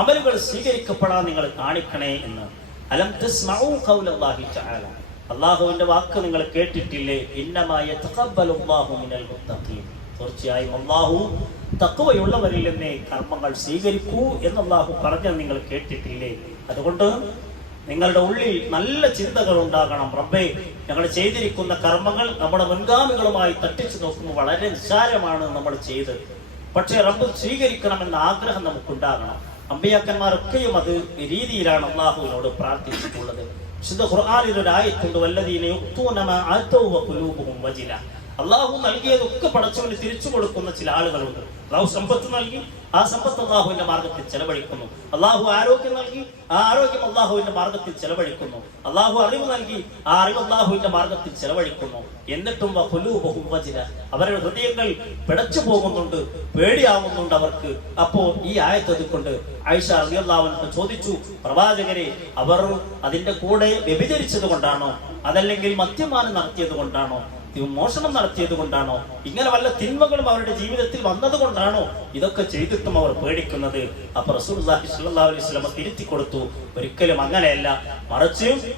അമലുകൾ സ്വീകരിക്കപ്പെടാൻ നിങ്ങൾ കാണിക്കണേ എന്ന്. അലം തസ്മഉ ഖൗലല്ലാഹി തആല. അള്ളാഹുവിന്റെ വാക്ക് നിങ്ങൾ കേട്ടിട്ടില്ലേ? ഇന്നമായ തീർച്ചയായും അള്ളാഹു തക്കവയുള്ളവരിൽ നിന്നേ കർമ്മങ്ങൾ സ്വീകരിക്കൂ എന്ന് അള്ളാഹു പറഞ്ഞത് നിങ്ങൾ കേട്ടിട്ടില്ലേ? അതുകൊണ്ട് നിങ്ങളുടെ ഉള്ളിൽ നല്ല ചിന്തകൾ ഉണ്ടാകണം. റബ്ബേ ഞങ്ങൾ ചെയ്തിരിക്കുന്ന കർമ്മങ്ങൾ നമ്മുടെ മുൻഗാമികളുമായി തട്ടിച്ചു നോക്കുമ്പോൾ വളരെ നിസ്സാരമാണ് നമ്മൾ ചെയ്ത്. പക്ഷേ റബ്ബ് സ്വീകരിക്കണമെന്ന ആഗ്രഹം നമുക്കുണ്ടാകണം. അമ്പിയാക്കന്മാരൊക്കെയും അത് രീതിയിലാണ് അള്ളാഹുവിനോട് പ്രാർത്ഥിച്ചിട്ടുള്ളത്. വിശുദ്ധ ഖുർആാനിൽ ഒരു ആയത്തുണ്ട് വല്ലതീനെ യുക്തൂനമ ആത്തവും വജില. അള്ളാഹു നൽകിയതൊക്കെ പടച്ചവന് തിരിച്ചു കൊടുക്കുന്ന ചില ആളുകളുണ്ട്. അള്ളാഹു സമ്പത്ത് നൽകി ആ സമ്പത്ത് അള്ളാഹുവിന്റെ മാർഗത്തിൽ ചെലവഴിക്കുന്നു. അള്ളാഹു ആരോഗ്യം നൽകി ആ ആരോഗ്യം അള്ളാഹുവിന്റെ മാർഗത്തിൽ ചെലവഴിക്കുന്നു. അള്ളാഹു അറിവ് നൽകി ആ അറിവ് അള്ളാഹുവിന്റെ മാർഗത്തിൽ ചെലവഴിക്കുന്നു. എന്നിട്ടും അവരുടെ ഹൃദയങ്ങൾ പിടച്ചു പോകുന്നുണ്ട് പേടിയാവുന്നുണ്ട് അവർക്ക്. അപ്പോ ഈ ആയത്തതുകൊണ്ട് ആയിഷ റളിയല്ലാഹു ചോദിച്ചു പ്രവാചകരെ അവർ അതിന്റെ കൂടെ വ്യഭിചരിച്ചത് കൊണ്ടാണോ? അതല്ലെങ്കിൽ മദ്യപാനം നടത്തിയത് കൊണ്ടാണോ? മോഷണം നടത്തിയത് കൊണ്ടാണോ? ഇങ്ങനെ വല്ല തിന്മകളും അവരുടെ ജീവിതത്തിൽ വന്നത് കൊണ്ടാണോ ഇതൊക്കെ ചെയ്തിട്ടും അവർ പേടിക്കുന്നത്? അപ്പൊ സ്വല്ലല്ലാഹു അലൈഹി തിരുത്തി കൊടുത്തു. ഒരിക്കലും അങ്ങനെയല്ല. മറിച്ച്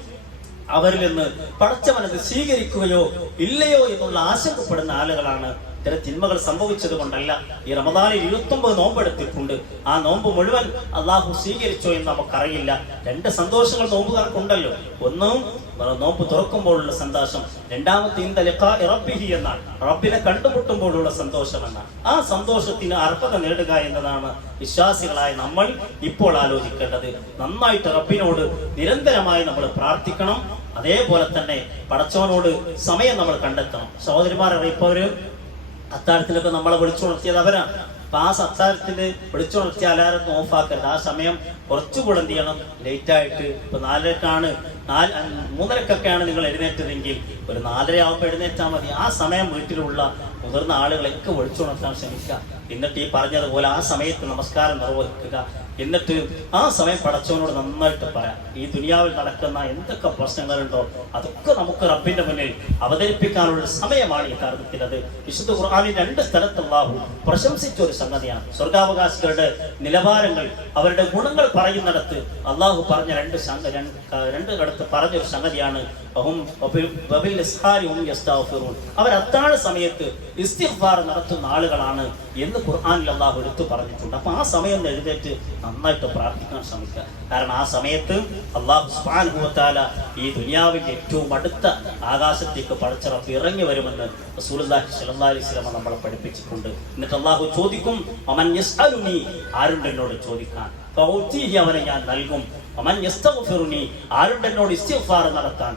അവരിൽ നിന്ന് പടച്ചവനത് സ്വീകരിക്കുകയോ ഇല്ലയോ എന്നുള്ള ആശങ്കപ്പെടുന്ന ആളുകളാണ് ഇത്തരം തിന്മകൾ സംഭവിച്ചത് കൊണ്ടല്ല ഈ റമദാനിൽ ഇരുപത്തൊമ്പത് നോമ്പെടുത്തിട്ടുണ്ട്. ആ നോമ്പ് മുഴുവൻ അള്ളാഹു സ്വീകരിച്ചോ എന്ന് നമുക്കറിയില്ല. രണ്ട് സന്തോഷങ്ങൾ നോമ്പുകാർക്കുണ്ടല്ലോ. ഒന്നും നോമ്പ് തുറക്കുമ്പോഴുള്ള സന്തോഷം. രണ്ടാമത്തെ റബ്ബിഹി എന്നാണ്. റബ്ബിനെ കണ്ടുമുട്ടുമ്പോഴുള്ള സന്തോഷം എന്നാണ്. ആ സന്തോഷത്തിന് അർഹത നേടുക എന്നതാണ് വിശ്വാസികളായ നമ്മൾ ഇപ്പോൾ ആലോചിക്കേണ്ടത്. നന്നായിട്ട് റബ്ബിനോട് നിരന്തരമായി നമ്മൾ പ്രാർത്ഥിക്കണം. അതേപോലെ തന്നെ പടച്ചവനോട് സമയം നമ്മൾ കണ്ടെത്തണം. സഹോദരിമാർ ഇപ്പൊ അത്താഴത്തിലൊക്കെ നമ്മളെ വിളിച്ചുണർത്തിയത് അവരാണ്. അപ്പൊ ആ അത്താഴത്തിന് വിളിച്ചുണർത്തിയ അലാരം ഓഫാക്കരുത്. ആ സമയം കുറച്ചുകൂടെ എന്ത് ചെയ്യണം? ലേറ്റ് ആയിട്ട് ഇപ്പൊ നാലരക്കാണ്. നാല് മൂന്നരക്കൊക്കെയാണ് നിങ്ങൾ എഴുന്നേറ്റതെങ്കിൽ ഒരു നാലര ആവുമ്പോൾ എഴുന്നേറ്റാൽ മതി. ആ സമയം വീട്ടിലുള്ള മുതിർന്ന ആളുകളെയൊക്കെ ഒഴിച്ചുണർത്താൻ ശ്രമിക്കുക. എന്നിട്ട് ഈ പറഞ്ഞതുപോലെ ആ സമയത്ത് നമസ്കാരം നിർവഹിക്കുക. എന്നിട്ട് ആ സമയം പടച്ചവനോട് നന്നായിട്ട് പറയാം. ഈ ദുനിയാവിൽ നടക്കുന്ന എന്തൊക്കെ പ്രശ്നങ്ങളുണ്ടോ അതൊക്കെ നമുക്ക് റബ്ബിന്റെ മുന്നിൽ അവതരിപ്പിക്കാനുള്ള സമയമാണ് ഈ കാര്യത്തിൽ അത്. വിശുദ്ധ ഖുർആാനിൽ രണ്ട് സ്ഥലത്തുള്ളാഹു പ്രശംസിച്ച ഒരു സംഗതിയാണ്. സ്വർഗാവകാശികളുടെ നിലവാരങ്ങൾ അവരുടെ ഗുണങ്ങൾ പറയുന്നിടത്ത് അള്ളാഹു പറഞ്ഞ രണ്ട് രണ്ട് കടത്ത് പറഞ്ഞൊരു സംഗതിയാണ്. അവർ അത്താഴ സമയത്ത് ഇസ്തിഫാർ നടത്തുന്ന ആളുകളാണ് എന്ന് ഖുർആാനിൽ അള്ളാഹു എടുത്തു പറഞ്ഞിട്ടുണ്ട്. അപ്പൊ ആ സമയം എഴുന്നേറ്റ് നന്നായിട്ട് പ്രാർത്ഥിക്കാൻ ശ്രമിക്കുക. കാരണം ആ സമയത്ത് അള്ളാഹു സുബ്ഹാനഹു വ തആല ഈ ദുനിയാവിന്റെ ഏറ്റവും അടുത്ത ആകാശത്തേക്ക് പടച്ചിറപ്പ് ഇറങ്ങി വരുമെന്ന് വസല്ലം നമ്മളെ പഠിപ്പിച്ചിട്ടുണ്ട്. എന്നിട്ട് അള്ളാഹു ചോദിക്കും യസ്അലുനി? ആരുണ്ട് എന്നോട് ചോദിക്കാൻ. അവനെ ഞാൻ നൽകും. ആരുണ്ട് എന്നോട് ഇസ്തിഗ്ഫാർ നടത്താൻ?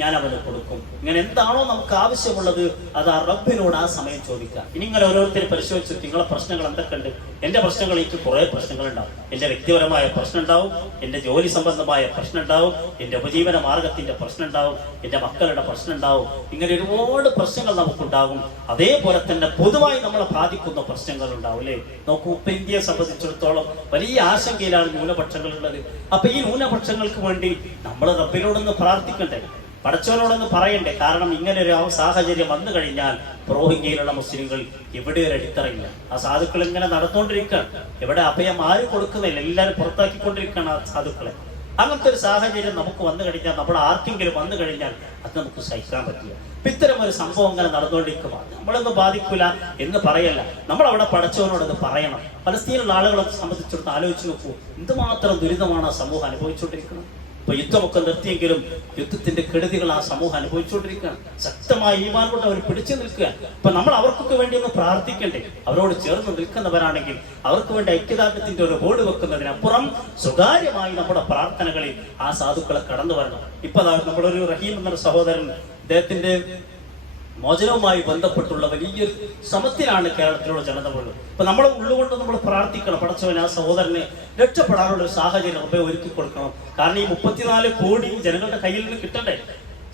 ഞാൻ അവന് കൊടുക്കും. ഇങ്ങനെ എന്താണോ നമുക്ക് ആവശ്യമുള്ളത് അത് ആ റബ്ബിനോട് ആ സമയം ചോദിക്കുക ഇനി നിങ്ങൾ ഓരോരുത്തരും പരിശോധിച്ച് നിങ്ങളെ പ്രശ്നങ്ങൾ എന്തൊക്കെയുണ്ട്? എന്റെ പ്രശ്നങ്ങൾ എനിക്ക് കുറെ പ്രശ്നങ്ങൾ ഉണ്ടാവും എന്റെ വ്യക്തിപരമായ പ്രശ്നം ഉണ്ടാവും എന്റെ ജോലി സംബന്ധമായ പ്രശ്നം ഉണ്ടാവും എന്റെ ഉപജീവന മാർഗത്തിന്റെ പ്രശ്നം ഉണ്ടാവും എന്റെ മക്കളുടെ പ്രശ്നം ഉണ്ടാവും ഇങ്ങനെ ഒരുപാട് പ്രശ്നങ്ങൾ നമുക്കുണ്ടാകും. അതേപോലെ തന്നെ പൊതുവായി നമ്മളെ ബാധിക്കുന്ന പ്രശ്നങ്ങൾ ഉണ്ടാവും അല്ലേ? നോക്കൂ ഇപ്പൊ ഇന്ത്യയെ സംബന്ധിച്ചിടത്തോളം വലിയ ആശങ്കയിലാണ് ന്യൂനപക്ഷങ്ങൾ ഉള്ളത്. അപ്പൊ ഈ ന്യൂനപക്ഷങ്ങൾക്ക് വേണ്ടി നമ്മൾ റബ്ബിനോടൊന്ന് പ്രാർത്ഥിക്കണ്ടേ? പടച്ചവനോടൊന്ന് പറയണ്ടേ? കാരണം ഇങ്ങനെ ഒരു സാഹചര്യം വന്നു കഴിഞ്ഞാൽ റോഹിംഗ്യയിലുള്ള മുസ്ലിങ്ങൾ എവിടെ ഒരു അടിത്തറയില്ല. ആ സാധുക്കൾ ഇങ്ങനെ നടന്നുകൊണ്ടിരിക്കുകയാണ്. എവിടെ അഭയം ആരും കൊടുക്കുന്നില്ല? എല്ലാവരും പുറത്താക്കിക്കൊണ്ടിരിക്കുകയാണ് ആ സാധുക്കളെ. അങ്ങനത്തെ ഒരു സാഹചര്യം നമുക്ക് വന്നു കഴിഞ്ഞാൽ നമ്മൾ ആർക്കെങ്കിലും വന്നു കഴിഞ്ഞാൽ അത് നമുക്ക് സഹിക്കാൻ പറ്റില്ല. ഇത്തരം ഒരു സംഭവം ഇങ്ങനെ നടന്നുകൊണ്ടിരിക്കുക നമ്മളൊന്നും ബാധിക്കില്ല എന്ന് പറയല്ല. നമ്മൾ അവിടെ പടച്ചവനോട് അത് പറയണം. പലസ്തീനുള്ള ആളുകളെ സംബന്ധിച്ചിടത്ത് ആലോചിച്ച് നോക്കൂ. എന്തുമാത്രം ദുരിതമാണ് ആ സമൂഹം അനുഭവിച്ചുകൊണ്ടിരിക്കുന്നത്? ഇപ്പൊ യുദ്ധമൊക്കെ നിർത്തിയെങ്കിലും യുദ്ധത്തിന്റെ കെടുതികൾ ആ സമൂഹം അനുഭവിച്ചുകൊണ്ടിരിക്കുകയാണ്. ശക്തമായ ഈമാൻ കൊണ്ട് അവർ പിടിച്ചു നിൽക്കുക ഇപ്പൊ നമ്മൾ അവർക്കൊക്കെ വേണ്ടി ഒന്ന് പ്രാർത്ഥിക്കണ്ടേ? അവരോട് ചേർന്ന് നിൽക്കുന്നവരാണെങ്കിൽ അവർക്ക് വേണ്ടി ഐക്യദാർഢ്യത്തിന്റെ ഒരു ബോർഡ് വെക്കുന്നതിനപ്പുറം സ്വകാര്യമായി നമ്മുടെ പ്രാർത്ഥനകളിൽ ആ സാധുക്കളെ കടന്നു വരണം. ഇപ്പൊ നമ്മളൊരു റഹീം എന്നൊരു സഹോദരൻ അദ്ദേഹത്തിന്റെ മോചനവുമായി ബന്ധപ്പെട്ടുള്ള വലിയൊരു ശ്രമത്തിലാണ് കേരളത്തിലുള്ള ജനത മുഴുവൻ. ഇപ്പൊ നമ്മൾ ഉള്ളുകൊണ്ട് നമ്മൾ പ്രാർത്ഥിക്കണം പടച്ചവൻ ആ സഹോദരനെ രക്ഷപ്പെടാനുള്ള ഒരു സാഹചര്യം നമ്മെ ഒരുക്കി കൊടുക്കണം കാരണം ഈ മുപ്പത്തിനാല് കോടി ജനങ്ങളുടെ കയ്യിൽ നിന്ന് കിട്ടണ്ടേ?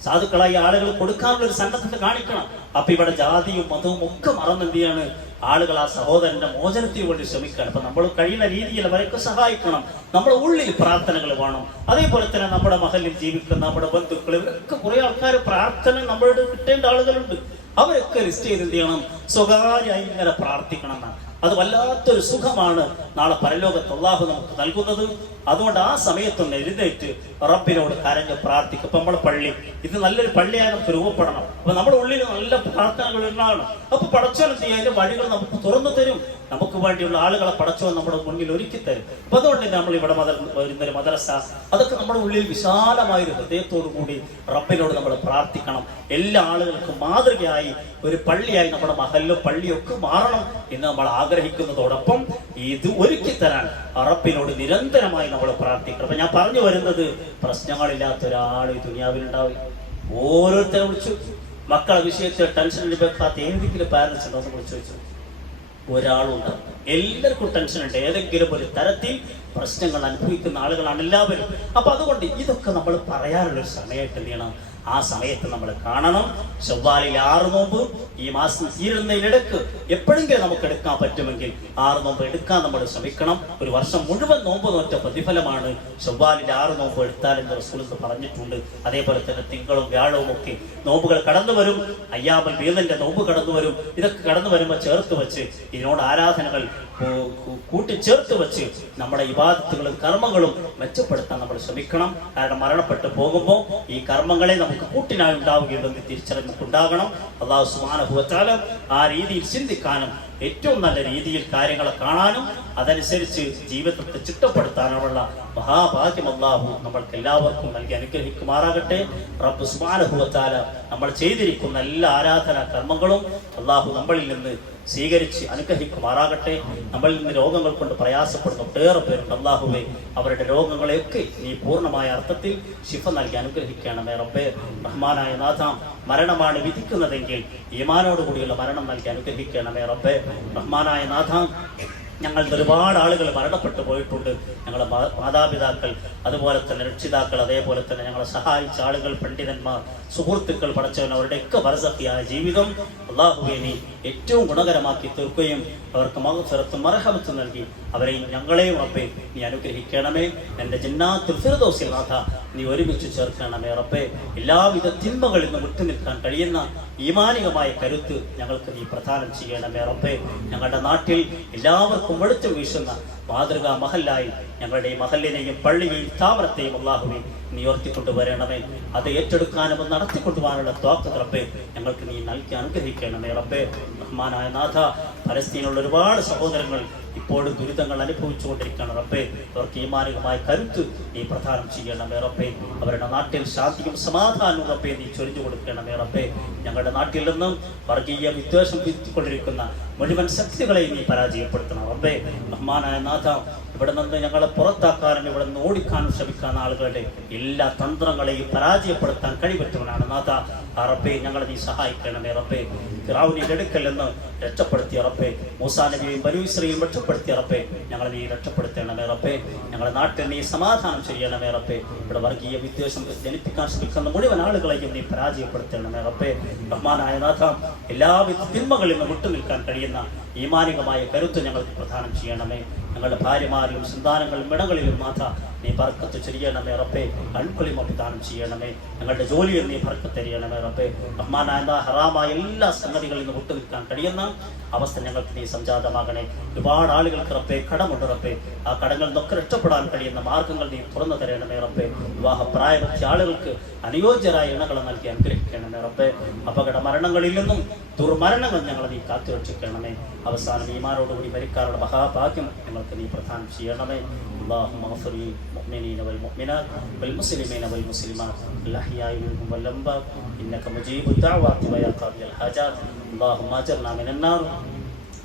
സാധുക്കളായി ആളുകൾ കൊടുക്കാനുള്ള ഒരു സന്നദ്ധത കാണിക്കണം. അപ്പൊ ഇവിടെ ജാതിയും മതവും ഒക്കെ മറന്ന് ചെയ്യാണ് ആളുകൾ ആ സഹോദരന്റെ മോചനത്തിന് വേണ്ടി ശ്രമിക്കുകയാണ്. അപ്പൊ നമ്മൾ കഴിയുന്ന രീതിയിൽ അവരൊക്കെ സഹായിക്കണം. നമ്മുടെ ഉള്ളിൽ പ്രാർത്ഥനകൾ വേണം. അതേപോലെ തന്നെ നമ്മുടെ മഹലിൽ ജീവിക്കുന്ന നമ്മുടെ ബന്ധുക്കൾ ഇവരൊക്കെ കുറെ ആൾക്കാർ പ്രാർത്ഥന നമ്മളോട് കിട്ടേണ്ട ആളുകളുണ്ട്. അവരൊക്കെ ലിസ്റ്റ് ചെയ്ത് എന്ത് ചെയ്യണം? സ്വകാര്യമായി ഇങ്ങനെ പ്രാർത്ഥിക്കണം എന്നാണ്. അത് വല്ലാത്തൊരു സുഖമാണ് നാളെ പരലോകത്ത് അള്ളാഹു നമുക്ക് നൽകുന്നത്. അതുകൊണ്ട് ആ സമയത്തൊന്ന് എഴുന്നേറ്റ് റബ്ബിനോട് കരഞ്ഞ് പ്രാർത്ഥിക്കും. ഇപ്പൊ നമ്മുടെ പള്ളി ഇത് നല്ലൊരു പള്ളിയായി നമുക്ക് രൂപപ്പെടണം. അപ്പൊ നമ്മുടെ ഉള്ളിൽ നല്ല പ്രാർത്ഥനകൾ ഉണ്ടാവണം അപ്പൊ പടച്ചോൻ ചെയ്യാൻ വഴികൾ നമുക്ക് തുറന്നു തരും. നമുക്ക് വേണ്ടിയുള്ള ആളുകളെ പടച്ചോൻ നമ്മുടെ മുന്നിൽ ഒരുക്കി തരും. അപ്പൊ അതുകൊണ്ട് നമ്മൾ ഇവിടെ മദർ വരുന്നൊരു മദ്രസ അതൊക്കെ നമ്മുടെ ഉള്ളിൽ വിശാലമായ ഒരു ഹൃദയത്തോടു കൂടി റബ്ബിനോട് നമ്മൾ പ്രാർത്ഥിക്കണം. എല്ലാ ആളുകൾക്കും മാതൃകയായി ഒരു പള്ളിയായി നമ്മുടെ മഹല്ലും പള്ളിയൊക്കെ മാറണം എന്ന് നമ്മൾ ആഗ്രഹിക്കുന്നതോടൊപ്പം ഇത് ഒരുക്കി തരാൻ അറബിനോട് നിരന്തരമായി നമ്മൾ പ്രാർത്ഥിക്കണം. അപ്പൊ ഞാൻ പറഞ്ഞു വരുന്നത് പ്രശ്നങ്ങളില്ലാത്ത ഒരാൾ ഈ ദുനിയാവിലുണ്ടാവില്ല ഓരോരുത്തരെ വിളിച്ചു. മക്കളെ വിഷയത്തിൽ ടെൻഷൻ എടുക്കാത്ത ഏതെങ്കിലും പാരന്റ്സ് ഉണ്ടോ വിളിച്ചു വെച്ചു ഒരാളുണ്ട് എല്ലാവർക്കും ടെൻഷൻ ഉണ്ട്. ഏതെങ്കിലും ഒരു തരത്തിൽ പ്രശ്നങ്ങൾ അനുഭവിക്കുന്ന ആളുകളാണ് എല്ലാവരും. അപ്പൊ അതുകൊണ്ട് ഇതൊക്കെ നമ്മൾ പറയാനുള്ള ഒരു സമയത്ത് എന്ത് ചെയ്യണം? ആ സമയത്ത് നമ്മൾ കാണണം. ചൊവ്വാലിൽ ആറ് നോമ്പ് ഈ മാസം തീരുന്നതിനിടക്ക് എപ്പോഴെങ്കിലും നമുക്ക് എടുക്കാൻ പറ്റുമെങ്കിൽ ആറ് നോമ്പ് എടുക്കാൻ നമ്മൾ ശ്രമിക്കണം. ഒരു വർഷം മുഴുവൻ നോമ്പ് നോറ്റ പ്രതിഫലമാണ് ചൊവ്വാലിൽ ആറ് നോമ്പ് എടുത്താൽ എന്ന് റസൂൽ പറഞ്ഞിട്ടുണ്ട്. അതേപോലെ തന്നെ തിങ്കളും വ്യാഴവും ഒക്കെ നോമ്പുകൾ കടന്നു വരും. അയ്യാമൽ വീതന്റെ നോമ്പ് കടന്നു വരും. ഇതൊക്കെ കടന്നു വരുമ്പോൾ ചേർത്ത് വെച്ച് ഇതിനോട് ആരാധനകൾ കൂട്ടിച്ചേർത്ത് വെച്ച് നമ്മുടെ വിവാദത്തുകളും കർമ്മങ്ങളും മെച്ചപ്പെടുത്താൻ നമ്മൾ ശ്രമിക്കണം. കാരണം മരണപ്പെട്ടു പോകുമ്പോൾ ഈ കർമ്മങ്ങളെ നമുക്ക് കൂട്ടിനായി ഉണ്ടാവുകയുണ്ടെന്ന് തിരിച്ചറിഞ്ഞിട്ടുണ്ടാകണം. അള്ളാഹു സുമാനുഭവത്താൽ ആ രീതിയിൽ ചിന്തിക്കാനും ഏറ്റവും നല്ല രീതിയിൽ കാര്യങ്ങളെ കാണാനും അതനുസരിച്ച് ജീവിതത്തെ ചിട്ടപ്പെടുത്താനുമുള്ള മഹാഭാഗ്യം അള്ളാഹു നമ്മൾക്ക് എല്ലാവർക്കും നൽകി അനുഗ്രഹിക്കുമാറാകട്ടെ. റബ്ബ് സുമാനുഭവത്താല നമ്മൾ ചെയ്തിരിക്കുന്ന എല്ലാ ആരാധനാ കർമ്മങ്ങളും അള്ളാഹു നമ്മളിൽ നിന്ന് സ്വീകരിച്ച് അനുഗ്രഹിക്കുമാറാകട്ടെ. നമ്മളിൽ നിന്ന് രോഗങ്ങൾ കൊണ്ട് പ്രയാസപ്പെടുന്ന ഒട്ടേറെ പേരുണ്ട്. അള്ളാഹുവെ അവരുടെ രോഗങ്ങളെയൊക്കെ നീ പൂർണമായ അർത്ഥത്തിൽ ശിഫ നൽകി അനുഗ്രഹിക്കണമേ റബ്ബേ റഹ്മാനായ നാഥ മരണമാണ് വിധിക്കുന്നതെങ്കിൽ ഈമാനോടുകൂടിയുള്ള മരണം നൽകി അനുഗ്രഹിക്കണമേ റബ്ബേ റഹ്മാനായ നാഥ ഞങ്ങൾ ഒരുപാട് ആളുകൾ മരണപ്പെട്ടു പോയിട്ടുണ്ട്. ഞങ്ങളുടെ മാതാപിതാക്കൾ അതുപോലെ തന്നെ രക്ഷിതാക്കൾ അതേപോലെ തന്നെ ഞങ്ങളെ സഹായിച്ച ആളുകൾ പണ്ഡിതന്മാർ സുഹൃത്തുക്കൾ പഠിച്ചവൻ അവരുടെയൊക്കെ വരസത്തിയായ ജീവിതം അള്ളാഹുവിനെ ഏറ്റവും ഗുണകരമാക്കി തീർക്കുകയും അവർക്ക് മകഫിറത്തും മറഹമത്തും നൽകി. അവരെയും ഞങ്ങളെയും റബ്ബെ നീ അനുഗ്രഹിക്കണമേ. എന്റെ ജിന്നാ ഫിർദൗസിൽ നാഥ നീ ഒരുമിച്ച് ചേർക്കണമേ റബ്ബെ. എല്ലാവിധ തിന്മകളിൽ നിന്ന് വിട്ടുനിൽക്കാൻ കഴിയുന്ന ഈമാനികമായ കരുത്ത് ഞങ്ങൾക്ക് നീ പ്രദാനം ചെയ്യണമേ റബ്ബെ. ഞങ്ങളുടെ നാട്ടിൽ എല്ലാവർക്കും വെളുത്തു വീശുന്ന മാതൃകാ മഹല്ലായി ഞങ്ങളുടെ ഈ മഹലിനെയും പള്ളിയെയും സ്ഥാപനത്തെയും അള്ളാഹുവെ നീ ഉയർത്തിക്കൊണ്ടുവരണമേ. അത് ഏറ്റെടുക്കാനും നടത്തിക്കൊണ്ടുപോകാനുള്ള ത്വാക്ക് റബ്ബെ ഞങ്ങൾക്ക് നീ നൽകി അനുഗ്രഹിക്കണമേ റബ്ബെ. റഹ്മാനായ നാഥ പലസ്തീനുള്ള ഒരുപാട് സഹോദരങ്ങൾ ഇപ്പോഴും ദുരിതങ്ങൾ അനുഭവിച്ചുകൊണ്ടിരിക്കുകയാണ് റബ്ബെ. അവർക്ക് ഈമാനികമായ കരുത്ത് നീ പ്രധാനം ചെയ്യണമേ റബ്ബെ. അവരുടെ നാട്ടിൽ ശാന്തിയും സമാധാനവും റബ്ബെ നീ ചൊരിഞ്ഞു കൊടുക്കണമേ റബ്ബെ. ഞങ്ങളുടെ നാട്ടിൽ നിന്നും വർഗീയ വിദ്വേഷം വിത്തിക്കൊണ്ടിരിക്കുന്ന മുഴുവൻ ശക്തികളെയും നീ പരാജയപ്പെടുത്തണം റബ്ബെ. റഹ്മാനായ നാഥ ഇവിടെ നിന്ന് ഞങ്ങളെ പുറത്താക്കാനും ഇവിടെ നിന്ന് ഓടിക്കാനും ശ്രമിക്കുന്ന ആളുകളുടെ എല്ലാ തന്ത്രങ്ങളെയും പരാജയപ്പെടുത്താൻ കഴിവറ്റവനാണ് നാഥ. ആ റബ്ബെ ഞങ്ങളെ നീ സഹായിക്കണമേ റബ്ബെ. ഫിറൗനിന്റെ അടുക്കൽ രക്ഷപ്പെടുത്തിയ റബ്ബെ. മൂസാ നബിയെയും ബലൂശ്രീയും രക്ഷപ്പെടുത്തിയ ഉറപ്പേ ഞങ്ങളെ നീ രക്ഷപ്പെടുത്തണമേ റബ്ബെ ഞങ്ങളുടെ നാട്ടിൽ നീ സമാധാനം ചെയ്യണമേ റബ്ബെ ഇവിടെ വർഗീയ വിദ്വേഷം ജനിപ്പിക്കാൻ ശ്രമിക്കുന്ന മുഴുവൻ ആളുകളെയും നീ പരാജയപ്പെടുത്തണമേ റബ്ബെ. ബഹ്മാനായ നാഥ എല്ലാവിധ തിന്മകളിൽ നിന്ന് വിട്ടുനിൽക്കാൻ കഴിയുന്ന ഈമാനികമായ കരുത്ത് ഞങ്ങൾക്ക് പ്രദാനം ചെയ്യണമേ. ഞങ്ങളുടെ ഭാര്യമാരിലും സന്താനങ്ങളും ഇടങ്ങളിലും മാത്രം നീ പറക്കത്ത് ചെയ്യണമേ റബ്ബേ. കൺകുളിമ പ്രദാനം ചെയ്യണമേ. ഞങ്ങളുടെ ജോലിയിൽ നീ ബർക്കത്ത് തരിയണമേ റബ്ബേ. അമ്മാനായ ഹറാമായ എല്ലാ സംഗതികളിൽ നിന്ന് വിട്ടുനിൽക്കാൻ കഴിയുന്ന അവസ്ഥ ഞങ്ങൾക്ക് നീ സംജാതമാകണേ. ഒരുപാട് ആളുകൾക്ക് റബ്ബേ കടമുണ്ട് ആ കടങ്ങൾ നിന്നൊക്കെ രക്ഷപ്പെടാൻ കഴിയുന്ന മാർഗങ്ങൾ നീ തുറന്നു തരണമേ റബ്ബേ. വിവാഹ പ്രായപക്ഷ ആളുകൾക്ക് അനുയോജ്യരായ ഇണകളെ നൽകി അനുഗ്രഹിക്കണമേ റബ്ബേ. അപകട മരണങ്ങളിൽ നിന്നും ദുർമരണങ്ങൾ ഞങ്ങളെ നീ കാത്തുരക്ഷിക്കണമേ. അവസാനം ഈമാനോടുകൂടി മരിക്കാനുള്ള മഹാഭാഗ്യം ഞങ്ങൾക്ക് നീ പ്രദാനം ചെയ്യണമേ اللهم اغفر للمؤمنين والمؤمنات والمسلمين والمسلمات الاحياء منهم والاموات انك مجيب الدعوات ويا قاضي الحاجات اللهم اجرنا من النار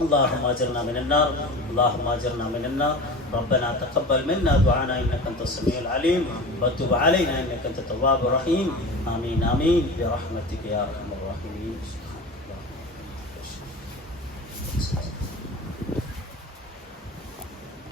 اللهم اجرنا من النار اللهم اجرنا من النار ربنا تقبل منا دعانا انك انت السميع العليم وتب علينا انك انت التواب الرحيم امين امين برحمتك يا ارحم الراحمين Thank you.